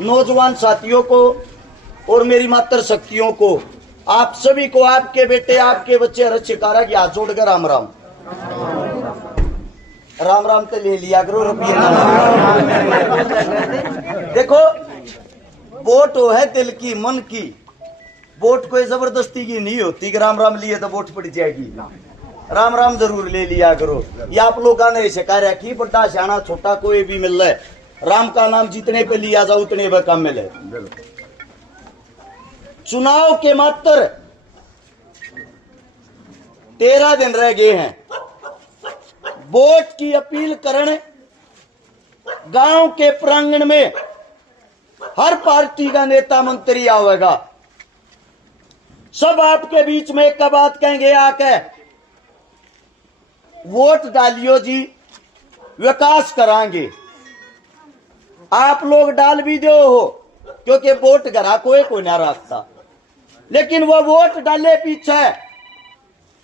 नौजवान साथियों को और मेरी मातृ शक्तियों को, आप सभी को, आपके बेटे, आपके बच्चे रक्षकारा की हाथ जोड़कर राम राम। राम राम तो ले लिया करो रुपये। देखो, वोट है दिल की, मन की। वोट कोई जबरदस्ती की नहीं होती कि राम राम लिए तो वोट पड़ जाएगी। राम राम जरूर ले लिया करो। ये आप लोगों ने शिकायत रखी, बड़ा सियाना छोटा कोई भी मिल रहा है, राम का नाम जितने पे लिया जाओ उतने पे काम मिले। चुनाव के मात्र 13 दिन रह गए हैं। वोट की अपील करने गांव के प्रांगण में हर पार्टी का नेता मंत्री आवेगा। सब आपके बीच में एक बात कहेंगे आके, वोट डालियो जी, विकास कराएंगे। आप लोग डाल भी दो हो, क्योंकि वोट घरा कोई ना रखता, लेकिन वो वोट डाले पीछे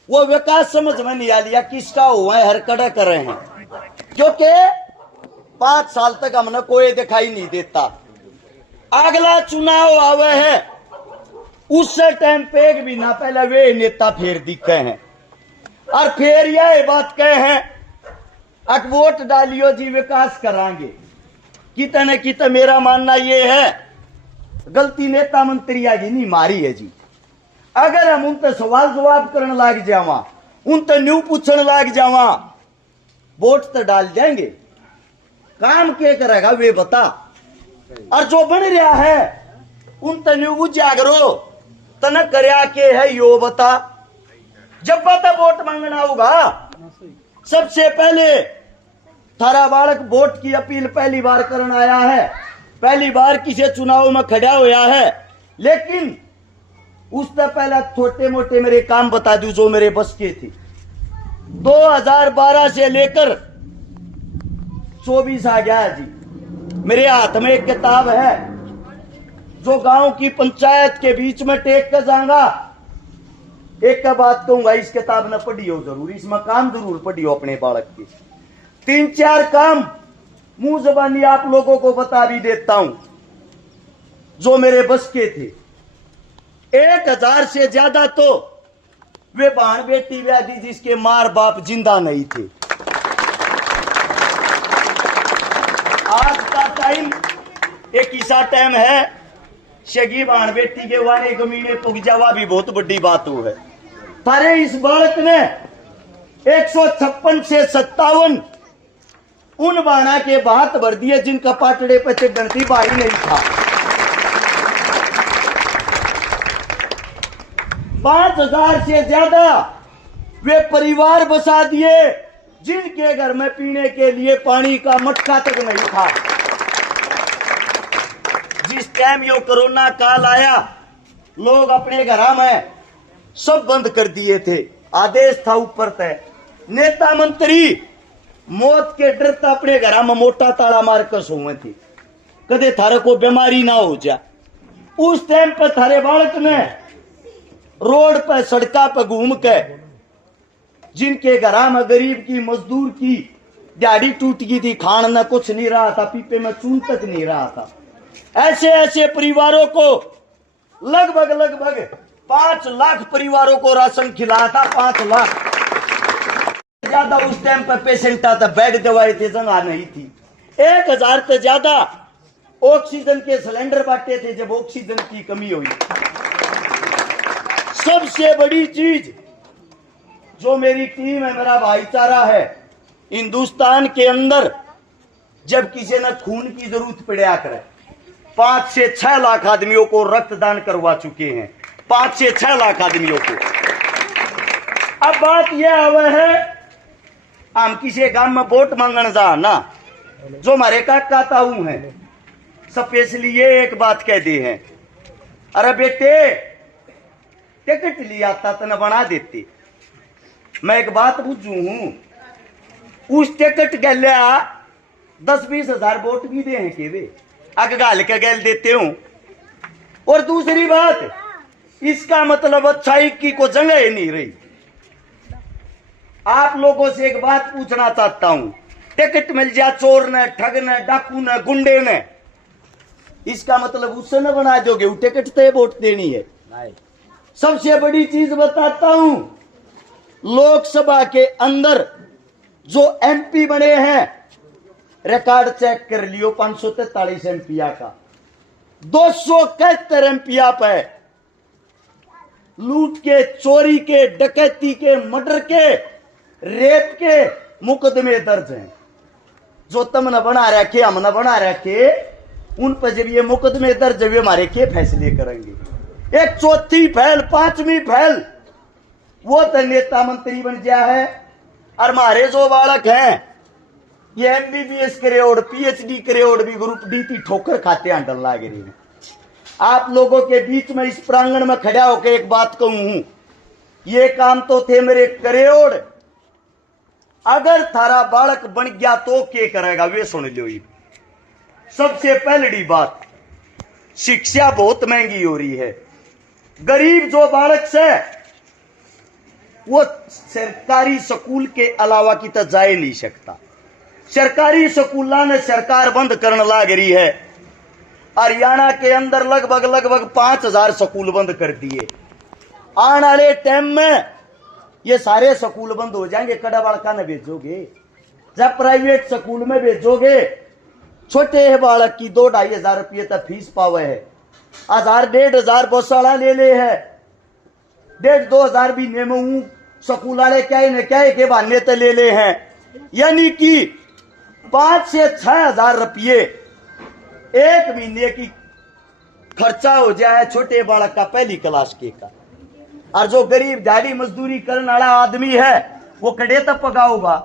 वो विकास समझ में नहीं आ लिया किसका हुआ है, हर कड़े कर रहे हैं। क्योंकि 5 साल तक हमने कोई दिखाई नहीं देता। अगला चुनाव आवे है, उससे टाइम पे एक भी ना पहले वे नेता फिर दिखे हैं और फिर यह बात कहे हैं अब वोट डालियो जी, विकास कराएंगे। कितने कितने मेरा मानना ये है, गलती नेता मंत्री आगे नहीं मारी है जी। अगर हम उनसे सवाल जवाब करने लग जावा, उनसे न्यू पूछने लग जावा, वोट तो डाल जाएंगे, काम क्या करेगा वे बता। और जो बन रहा है उनसे न्यू बुझा करो, तना करया के है यो बता। जब बता वोट मांगना होगा, सबसे पहले थारा बालक वोट की अपील पहली बार करने आया है, पहली बार किसी चुनाव में खड़ा होया है, लेकिन उससे पहले छोटे मोटे मेरे काम बता दूं जो मेरे बस के थे। 2012 से लेकर 24 आ गया जी। मेरे हाथ में एक किताब है जो गांव की पंचायत के बीच में टेक कर जाऊंगा। एक का बात कहूंगा, इस किताब ने पढ़ी हो जरूर, इसमें काम जरूर पढ़ी हो अपने बालक की। 3-4 काम मुंह जबानी आप लोगों को बता भी देता हूं जो मेरे बस के थे। 1000 से ज्यादा तो वे बहन बेटी व्याधि जिसके मार बाप जिंदा नहीं थे। आज का टाइम एक ऐसा टाइम है, शगी बहन बेटी के वारे कमीने पुग जावा भी बहुत बड़ी बात हो है। तारे इस बालक ने 156 से 57 उन बाणा के बात भर दिए जिनका पाटड़े पे चढ़न थी भाई नहीं था। 5000 से ज्यादा वे परिवार बसा दिए जिनके घर में पीने के लिए पानी का मटका तक नहीं था। जिस टाइम यो कोरोना काल आया, लोग अपने घरों में सब बंद कर दिए थे, आदेश था ऊपर तय। नेता मंत्री मौत के डर तो अपने घर में मोटा ताला मार कर सोए थे, कदे थारे को बीमारी ना हो जा। उस टाइम पर थारे बालक ने रोड पर सड़का पर घूम के जिनके घर में गरीब की मजदूर की दिहाड़ी टूट गई थी, खान न कुछ नहीं रहा था, पीपे में चून तक नहीं रहा था, ऐसे ऐसे परिवारों को लगभग 5 लाख परिवारों को राशन खिलाया था। 5 लाख ज्यादा उस टाइम पर पेशेंट आता, बेड दवाई थे, जगह नहीं थी। 1000 से ज्यादा ऑक्सीजन के सिलेंडर बांटे थे जब ऑक्सीजन की कमी हुई। सबसे बड़ी चीज जो मेरी टीम है, मेरा भाईचारा है, हिंदुस्तान के अंदर जब किसी ने खून की जरूरत पड़ा करे, 5 से 6 लाख आदमियों को रक्तदान करवा चुके हैं। 5 से 6 लाख आदमियों को। अब बात यह आवे है, हम किसी गांव में वोट मांगने जा ना, जो हमारे काका ताऊ हैं, स्पेशली ये एक बात कह दी है, अरे बेटे टिकट लिया था तो न बना देते। मैं एक बात पूछू हूं, उस टिकट के लिया 10-20 हजार वोट भी दे हैं कि वे अग गाल के गैल देते हूं। और दूसरी बात, इसका मतलब अच्छाई की को जगह ही नहीं रही। आप लोगों से एक बात पूछना चाहता हूं, टिकट मिल जाए चोर ने, ठग ने, डाकू ने, गुंडे ने, इसका मतलब उससे न बना दोगे, उठे कटते वोट देनी है। सबसे बड़ी चीज बताता हूं, लोकसभा के अंदर जो एमपी बने हैं, रिकॉर्ड चेक कर लियो, 543 एमपिया का 271 एमपिया पे लूट के, चोरी के, डकैती के, मर्डर के, रेप के मुकदमे दर्ज हैं। जो तुमने बना रखे, हमने बना रखे, उन पर जब ये मुकदमे दर्ज हुए, हमारे क्या फैसले करेंगे? एक चौथी फैल, पांचवी फैल, वो तो नेता मंत्री बन गया है। और हमारे जो बालक हैं, ये एमबीबीएस करे और पीएचडी करे और भी ग्रुप डी की ठोकर खाते आंडल लागे रही है। आप लोगों के बीच में इस प्रांगण में खड़ा होकर एक बात कहूं हूं, ये काम तो थे मेरे करेड़, अगर थारा बालक बन गया तो क्या करेगा वे सुन लो। सबसे पहली बात, शिक्षा बहुत महंगी हो रही है। गरीब जो बालक से वो सरकारी स्कूल के अलावा की तो जा ही नहीं सकता। सरकारी स्कूलों ने सरकार बंद करने लग रही है। हरियाणा के अंदर लगभग 5000 स्कूल बंद कर दिए। आने वाले टाइम में ये सारे स्कूल बंद हो जाएंगे। कड़ा बालका ने भेजोगे, जब प्राइवेट स्कूल में भेजोगे, छोटे बालक की 2-2.5 रुपये तक फीस पावे है। 1000-1500 बसाला ले है, 1,500-2 हजार भी नेमू स्कूल वाले क्या के बहाने तो ले हैं। यानी कि 5 से 6 हजार रुपये एक महीने की खर्चा हो जाए छोटे बालक का, पहली क्लास के का। और जो गरीब दिहाड़ी मजदूरी करने वाला आदमी है वो कड़े तक पकाऊगा।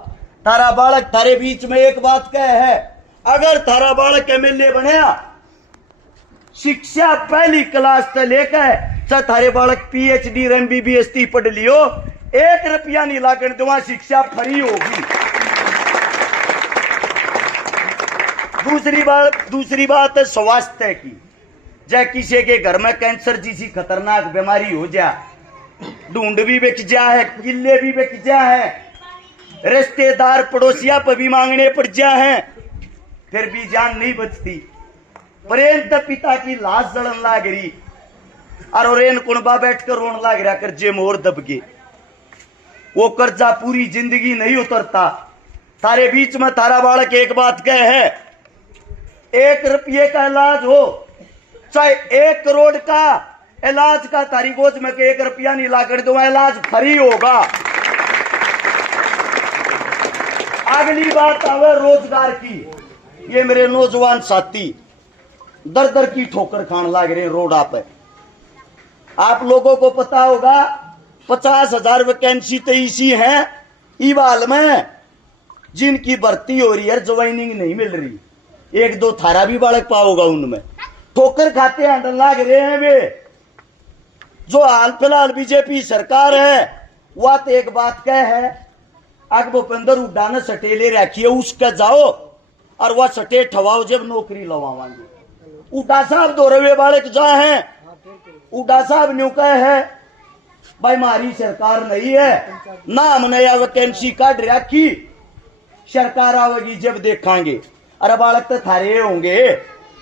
तारा बालक थारे बीच में एक बात कह है, अगर थारा बालक एमएलए बनया, शिक्षा पहली क्लास से लेकर चाहे थारे बालक पीएचडी एमबीबीएस पढ़ लियो, 1 रुपया नहीं लागण दूंगा, शिक्षा फ्री होगी। दूसरी बात है स्वास्थ्य की। जय किसी के घर में कैंसर जैसी खतरनाक बीमारी हो जाए, ढूंढ भी बिक जा है, किले भी बिक जा है, रिश्तेदार पड़ोसिया पर भी मांगने पड़ जा है, फिर भी जान नहीं बचती। प्रेम पिता की लाश जलन लाग रही और रेन कुणबा बैठकर रोन लाग रहा, कर्जे मोर दबके। वो कर्जा पूरी जिंदगी नहीं उतरता। तारे बीच में तारा बालक एक बात कह है, 1 रुपये का इलाज हो चाहे 1 करोड़ का इलाज का, तारी गोज में 1 रुपया नहीं ला कर दूंगा, इलाज फ्री होगा। अगली बात आवे रोजगार की। ये मेरे नौजवान साथी दर दर की ठोकर खान लाग रहे रोडा पे। आप लोगों को पता होगा 50,000 वैकेंसी तो इसी है इवाल में, जिनकी भर्ती हो रही है, ज्वाइनिंग नहीं मिल रही। 1-2 थारा भी बालक पाओगा उनमें। ठोकर खाते आंदोलन लाग रहे हैं वे। जो हाल फिलहाल बीजेपी सरकार है वह तो एक बात कह है, अग भूपेंद्र हुड्डा ने सटे ले रखी है, उसका जाओ और वह सटे ठवाओ जब नौकरी लवावांगे। हुड्डा साहब 2 रवे बालक जा है, हुड्डा साहब न्यू कह है भाई हमारी सरकार नहीं है ना, हमने यह वैकेंसी काट रखी, सरकार आवेगी जब देखांगे। अरे बालक तो थारे होंगे,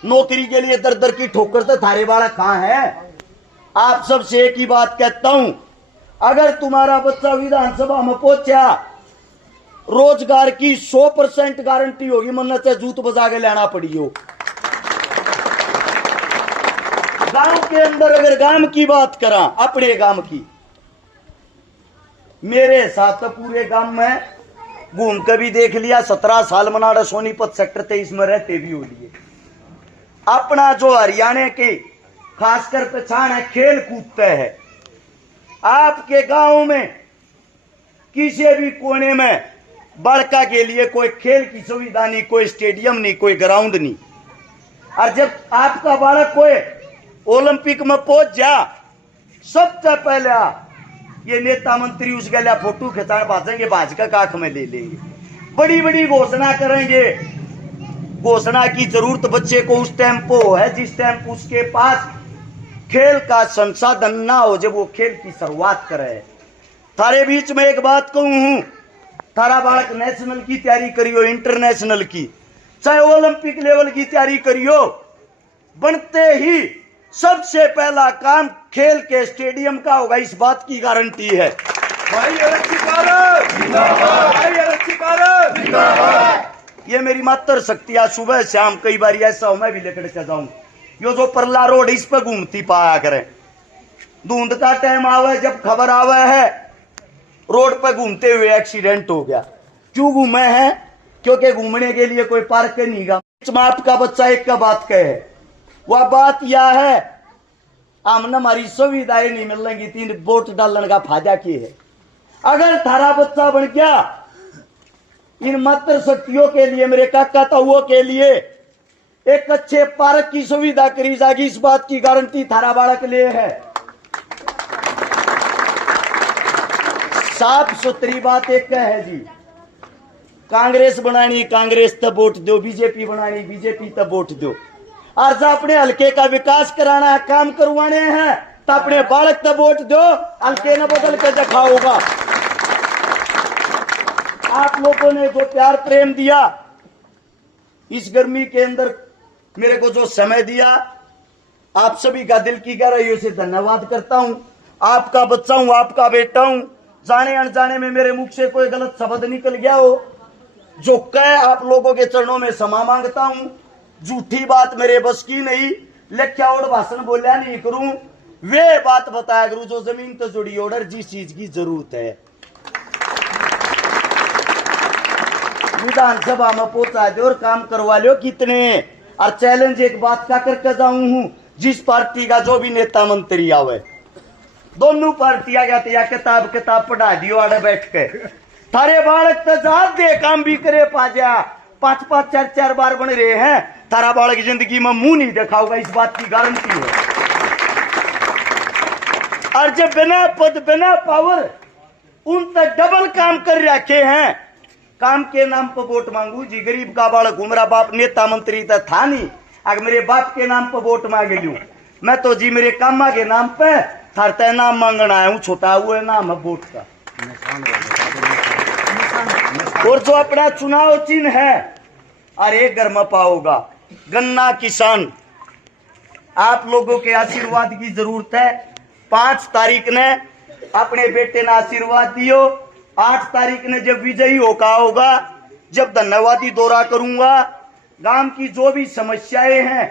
नौकरी के लिए दर दर की ठोकर तो थारे बालक कहां है? आप सबसे एक ही बात कहता हूं, अगर तुम्हारा बच्चा विधानसभा में पहुंचा, रोजगार की 100% गारंटी होगी, मन्नत से जूत बजा के लेना पड़ी हो। गांव के अंदर अगर गांव की बात करा, अपने गांव की, मेरे साथ तो पूरे गांव में घूम कर भी देख लिया, 17 साल मनाड़ा सोनीपत सेक्टर 23 में रहते भी हो लिए। अपना जो हरियाणा के खासकर पहचान है, खेल कूदते है। आपके गांव में किसी भी कोने में बड़का के लिए कोई खेल की सुविधा नहीं, कोई स्टेडियम नहीं, कोई ग्राउंड नहीं। और जब आपका बालक कोई ओलंपिक में पहुंच जा, सबसे पहले ये नेता मंत्री उस गला फोटो खिंचाने भाजेंगे, भाज का काख में ले लेंगे, बड़ी बड़ी घोषणा करेंगे। घोषणा की जरूरत बच्चे को उस टाइम को है जिस टाइम उसके पास खेल का संसाधन ना हो, जब वो खेल की शुरुआत करे। थारे बीच में एक बात कहूं हूं, थारा बालक नेशनल की तैयारी करियो, इंटरनेशनल की, चाहे ओलंपिक लेवल की तैयारी करियो, बनते ही सबसे पहला काम खेल के स्टेडियम का होगा, इस बात की गारंटी है। ये मेरी मात्र शक्ति है। सुबह शाम कई बार ऐसा हो मैं भी लेकर के जाऊं। यो जो परला रोड इस पर घूमती पाया करें, धुंध का टाइम आवे, जब खबर आवे है रोड पर घूमते हुए एक्सीडेंट हो गया। क्यों घूमे हैं? क्योंकि घूमने के लिए कोई पार्क नहीं गा। आपका बच्चा एक का बात कहे, वह बात यह है हमने हमारी सुविधाएं नहीं मिल रही थी, वोट डालने का फायदा की है। अगर थारा बच्चा बन गया इन मात्र शक्तियों के लिए, मेरे काका ताऊओं के लिए एक अच्छे पार्क की सुविधा करी जाएगी, इस बात की गारंटी थारा बालक लिए है। साफ सुथरी बात एक है जी, कांग्रेस बनानी कांग्रेस तब वोट दो, बीजेपी बनानी बीजेपी तब वोट दो। और जो अपने हल्के का विकास कराना है, काम करवाने हैं, तो अपने बालक तब वोट दो, हल्के न बदल के दिखाओगा। आप लोगों ने जो प्यार प्रेम दिया, इस गर्मी के अंदर मेरे को जो समय दिया, आप सभी का दिल की गहराइयों से धन्यवाद करता हूं। आपका बच्चा हूं, आपका बेटा हूं। जाने अनजाने में मेरे मुख से कोई गलत शब्द निकल गया हो, जो कह आप लोगों के चरणों में क्षमा मांगता हूं। झूठी बात मेरे बस की नहीं, लेख्या और भाषण बोलिया नहीं करूं, वे बात बताया करूं जो जमीन तो जुड़ी ऑर्डर जिस चीज की जरूरत है। विधानसभा में पहुंचा दो और काम करवा लो कितने। और चैलेंज एक बात का करके जाऊं हूं, जिस पार्टी का जो भी नेता मंत्री आवे, दोनों पार्टियां कहती है किताब किताब पढ़ा दियो आड़े बैठ के, थारे बालक तो जात दे काम भी करे पाजा, 5-5 4-4 बार बन रहे हैं, थारा बालक जिंदगी में मुंह नहीं देखा होगा, इस बात की गारंटी है। और जब बिना पद बिना पावर उन तक डबल काम कर रखे हैं, काम के नाम पर वोट मांगू जी। गरीब का बालक हूं, मेरा बाप नेता मंत्री तो था नहीं, अगर मेरे बाप के नाम पर वोट मांगे लू मैं तो जी मेरे कामा के नाम पे थारते नाम मांगना आया हूं, छोटा हुआ नाम है वोट का। और जो अपना चुनाव चिन्ह है, अरे घर में पाओगा गन्ना किसान, आप लोगों के आशीर्वाद की जरूरत है। 5 तारीख ने अपने बेटे ने आशीर्वाद दियो, 8 तारीख ने जब विजयी होगा, जब धन्यवादी दौरा करूंगा, गांव की जो भी समस्याएं हैं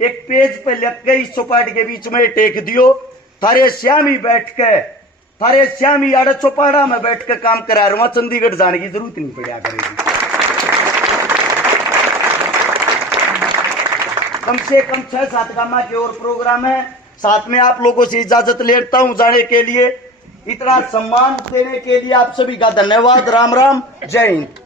एक पेज पे लिख के इस चौपाट के बीच में टेक दियो, थारे श्यामी बैठ के, थारे श्यामी आड़े चौपाड़ा में बैठ के काम करा रहा, चंडीगढ़ जाने की जरूरत नहीं पड़ा करेगी। कम से कम 6-7 गामा के और प्रोग्राम है, साथ में आप लोगों से इजाजत लेता हूं जाने के लिए। इतना सम्मान देने के लिए आप सभी का धन्यवाद। राम राम, जय हिंद।